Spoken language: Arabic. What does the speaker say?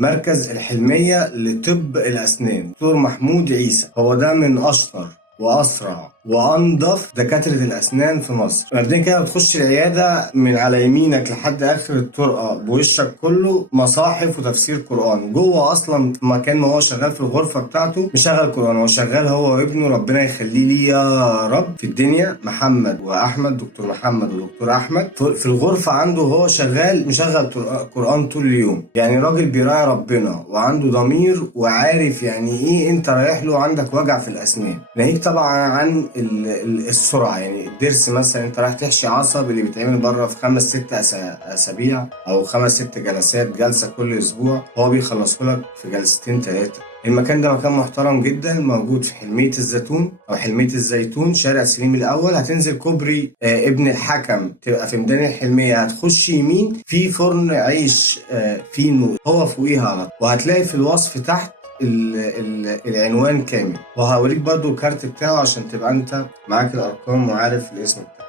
مركز الحلمية لطب الأسنان دكتور محمود عيسى. هو ده من أشطر وأسرع وأنظف دكاترة الأسنان في مصر. بعدين كده بتخش العيادة من على يمينك لحد آخر الطرقة بوشك كله مصاحف وتفسير قرآن. جوه أصلا مكان ما هو شغال في الغرفة بتاعته مشغل قرآن. هو شغال هو وابنه ربنا يخليه لي يا رب في الدنيا، محمد وأحمد، دكتور محمد ودكتور أحمد. في الغرفة عنده هو شغال مشغل قرآن طول اليوم. يعني راجل بيراعي ربنا وعنده ضمير وعارف يعني إيه أنت رايح له عندك وجع في الأسنان. ناهيك طبعا عن السرعه. يعني الضرس مثلا انت رايح تحشي عصب اللي بيتعمل بره في 5-6 اسابيع او 5-6 جلسات، جلسه كل اسبوع، هو بيخلصه لك في جلستين 3. المكان ده مكان محترم جدا، موجود في حلمية الزيتون او حلمية الزيتون، شارع سليم الاول. هتنزل كوبري ابن الحكم تبقى في ميدان الحلمية، هتخش يمين في فرن عيش فينو هو فوقيها على طول، وهتلاقي في الوصف تحت العنوان كامل، وهوريك برضو الكارت بتاعه عشان تبقى انت معاك الارقام وعارف الاسم بتاعه.